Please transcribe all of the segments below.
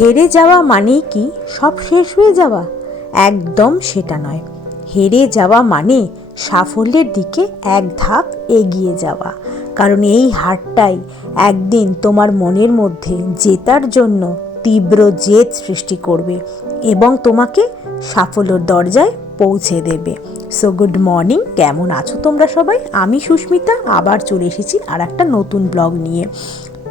হেরে যাওয়া মানেই কি? সব শেষ হয়ে যাওয়া? একদম সেটা নয়। হেরে যাওয়া মানে সাফল্যের দিকে এক ধাপ এগিয়ে যাওয়া। কারণ এই হারটাই একদিন তোমার মনের মধ্যে জেতার জন্য তীব্র জেদ সৃষ্টি করবে এবং তোমাকে সাফল্যর দরজায় পৌঁছে দেবে। সো গুড মর্নিং কেমন আছো তোমরা সবাই? আমি সুস্মিতা। আবার চলে এসেছি আর একটা নতুন ব্লগ নিয়ে।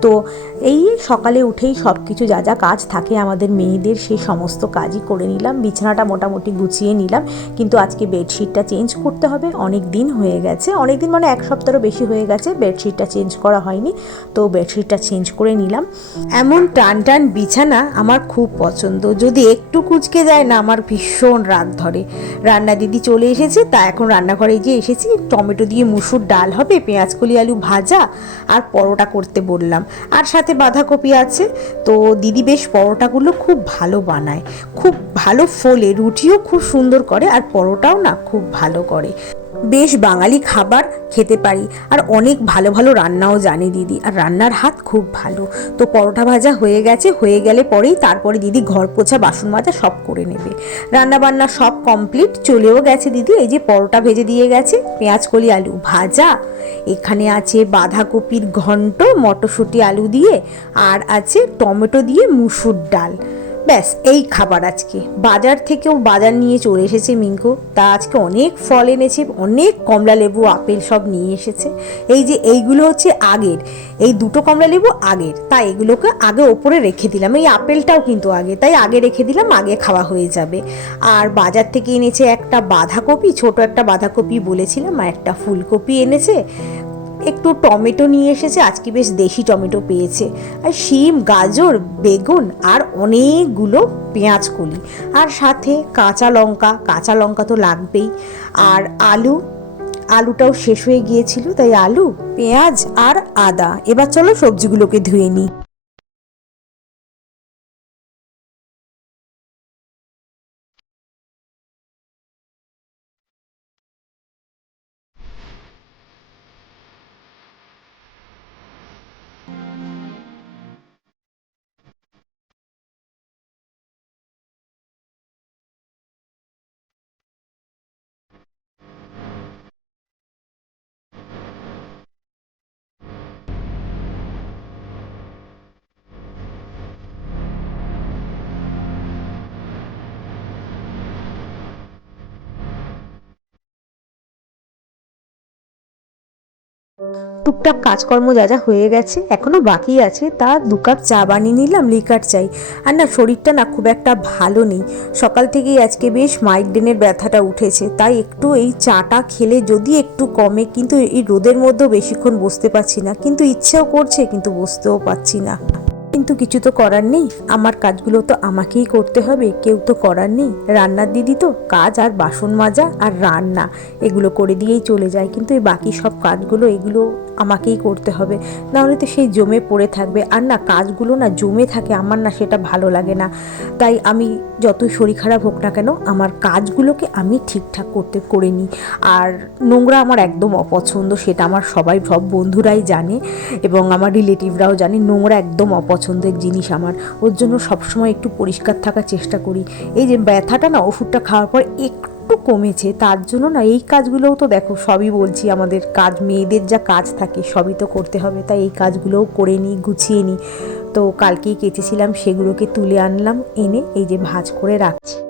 তো এই সকালে উঠেই সব কিছু যা যা কাজ থাকে আমাদের মেয়েদের সেই সমস্ত কাজই করে নিলাম। বিছানাটা মোটামুটি গুছিয়ে নিলাম। কিন্তু আজকে বেডশিটটা চেঞ্জ করতে হবে। অনেক দিন হয়ে গেছে। অনেক দিন মানে এক সপ্তাহও বেশি হয়ে গেছে। বেডশিটটা চেঞ্জ করা হয়নি। তো বেডশিটটা চেঞ্জ করে নিলাম। এমন টান টান বিছানা আমার খুব পছন্দ। যদি একটু কুচকে যায় না, আমার ভীষণ রাগ ধরে। রান্না দিদি চলে এসেছে, তা এখন রান্নাঘরে গিয়ে এসেছি। টমেটো দিয়ে মুসুর ডাল হবে, পেঁয়াজ কলি আলু ভাজা আর পরোটা করতে বললাম। আর সাথে বাঁধাকপি আছে। তো দিদি বেশ পরোটাগুলো খুব ভালো বানায়। খুব ভালো ফোলে, রুটিও খুব সুন্দর করে, আর পরোটাও না খুব ভালো করে। বেশ বাঙালি খাবার খেতে পারি। আর অনেক ভালো ভালো রান্নাও জানি দিদি। আর রান্নার হাত খুব ভালো। তো পরোটা ভাজা হয়ে গেছে, হয়ে গেলে পরেই তারপরে দিদি ঘর পোছা, বাসন মাজা সব করে নেবে। রান্না বান্না সব কমপ্লিট চলেও গেছে দিদি। এই যে পরোটা ভেজে দিয়ে গেছে, পেঁয়াজ, কলি, আলু ভাজা। এখানে আছে বাঁধাকপির ঘন্ট, মটরশুঁটি, আলু দিয়ে, আর আছে টমেটো দিয়ে মুসুর ডাল। ব্যাস, এই খাবার আজকে। বাজার থেকেও বাজার নিয়ে চলে এসেছে মিঙ্কু। তা আজকে অনেক ফল এনেছে, অনেক কমলা লেবু, আপেল সব নিয়ে এসেছে। এই যে এইগুলো হচ্ছে আগের, এই দুটো কমলা লেবু আগের। তাই এগুলোকে আগে ওপরে রেখে দিলাম। এই আপেলটাও কিন্তু আগে, তাই আগে রেখে দিলাম, আগে খাওয়া হয়ে যাবে। আর বাজার থেকে এনেছে একটা বাঁধাকপি, ছোট একটা বাঁধাকপি বলেছিলাম, আর একটা ফুলকপি এনেছে। একটু টমেটো নিয়ে এসেছে, আজকে বেশ দেশি টমেটো পেয়েছে। আর শিম, গাজর, বেগুন আর অনেকগুলো পেঁয়াজ কলি। আর সাথে কাঁচা লঙ্কা কাঁচা লঙ্কা তো লাগবেই। আর আলু, আলুটাও শেষ হয়ে গিয়েছিল, তাই আলু, পেঁয়াজ আর আদা। এবার চলো সবজিগুলোকে ধুয়ে নিই। টুকটাক কাজকর্ম যা যা হয়ে গেছে এখনও বাকি আছে, তা দু কাপ চা বানিয়ে নিলাম, লিকার চাই। আর না, শরীরটা না খুব একটা ভালো নেই। সকাল থেকেই আজকে বেশ মাইগ্রেনের ব্যথাটা উঠেছে, তাই একটু এই চাটা খেলে যদি একটু কমে, কিন্তু এই রোদের মধ্যেও বেশিক্ষণ বসতে পারছি না। কিন্তু ইচ্ছেও করছে, কিন্তু বসতেও পারছি না। কিন্তু কিছু তো করার নেই। আমার কাজগুলো তো আমাকেই করতে হবে, কেউ তো করার নেই। রান্নার দিদি তো কাজ আর বাসন মাজা আর রান্না, এগুলো করে দিয়েই চলে যায়। কিন্তু এই বাকি সব কাজগুলো, এগুলো আমাকেই করতে হবে। নাহলে তো সেই জমে পড়ে থাকবে। আর না, কাজগুলো না জমে থাকে, আমার না সেটা ভালো লাগে না। তাই আমি যতই শরীর খারাপ হোক না কেন, আমার কাজগুলোকে আমি ঠিকঠাক করতে, করে নিই। আর নোংরা আমার একদম অপছন্দ, সেটা আমার সবাই, সব বন্ধুরাই জানে। এবং আমার রিলেটিভরাও জানে, নোংরা একদম অপছন্দের জিনিস আমার। ওর জন্য সবসময় একটু পরিষ্কার থাকার চেষ্টা করি। এই যে ব্যথাটা না, ওষুধটা খাওয়ার পর একটু কমেছে, তার জন্য না এই কাজগুলোও তো দেখো সবই বলছি, আমাদের কাজ, মেয়েদের যা কাজ থাকে সবই তো করতে হবে, তাই এই কাজগুলোও করে নিই, গুছিয়ে নিই। তো কালকেই কেচেছিলাম, সেগুলোকে তুলে আনলাম, এনে এই যে ভাজ করে রাখছি।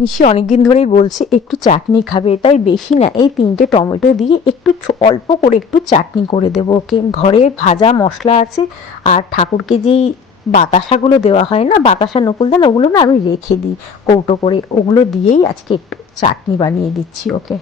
ঋষি অনেকদিন ধরেই বলছে, একটু চাটনি খাবে। তাই বেশি না, এই তিনটে টমেটো দিয়ে একটু অল্প করে একটু চাটনি করে দেবো ওকে। ঘরে ভাজা মশলা আছে আর ঠাকুরকে যেই বাতাসাগুলো দেওয়া হয় না, বাতাসা নকুল দেন, ওগুলো না আমি রেখে দিই কৌটো করে। ওগুলো দিয়েই আজকে একটু চাটনি বানিয়ে দিচ্ছি ওকে।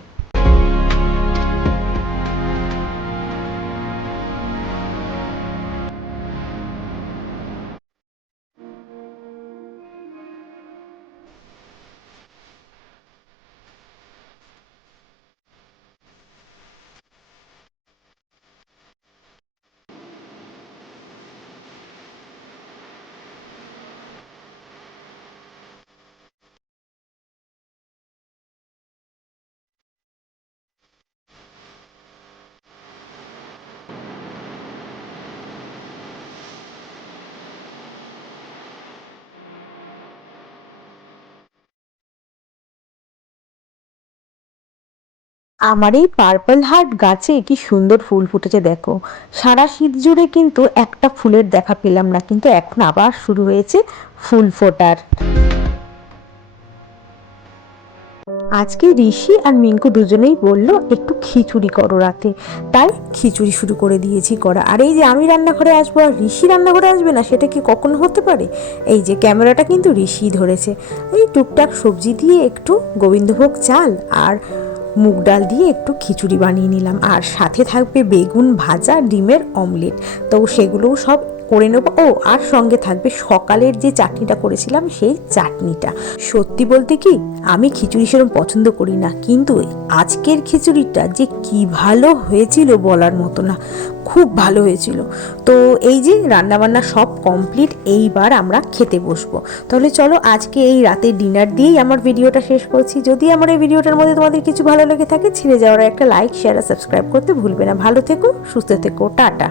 আমার এই পার্পল হার্ট গাছে কি সুন্দর ফুল ফুটেছে দেখো। সারা শীত জুড়ে কিন্তু একটা ফুলের দেখা পেলাম না, কিন্তু এখন আবার শুরু হয়েছে ফুল ফোটার। আজকে ঋষি আর মিঙ্কু দুজনেই বলল, একটু খিচুড়ি করো রাতে। তাই খিচুড়ি শুরু করে দিয়েছি করা। আর এই যে আমি রান্নাঘরে আসব, আর ঋষি রান্নাঘরে আসবে না, সেটা কি কখনো হতে পারে? এই যে ক্যামেরাটা কিন্তু ঋষি ধরেছে। এই টুকটাক সবজি দিয়ে একটু গোবিন্দভোগ চাল আর মুগ ডাল দিয়ে একটু খিচুড়ি বানিয়ে নিলাম। আর সাথে থাকবে বেগুন ভাজা, ডিমের অমলেট। তো সেগুলোও সব করে নেব। ও, আর সঙ্গে থাকবে সকালের যে চাটনিটা করেছিলাম, সেই চাটনিটা। সত্যি বলতে কি, আমি খিচুড়ি সেরকম পছন্দ করি না, কিন্তু আজকের খিচুড়িটা যে কি ভালো হয়েছিল বলার মতো না, খুব ভালো হয়েছিল। তো এই যে রান্নাবান্না সব কমপ্লিট, এইবার আমরা খেতে বসবো। তাহলে চলো আজকে এই রাতের ডিনার দিয়েই আমার ভিডিওটা শেষ করছি। যদি আমার এই ভিডিওটার মধ্যে তোমাদের কিছু ভালো লেগে থাকে, ছিঁড়ে যাওয়ার একটা লাইক শেয়ার আর সাবস্ক্রাইব করতে ভুলবে না। ভালো থেকো, সুস্থ থেকো, টাটা।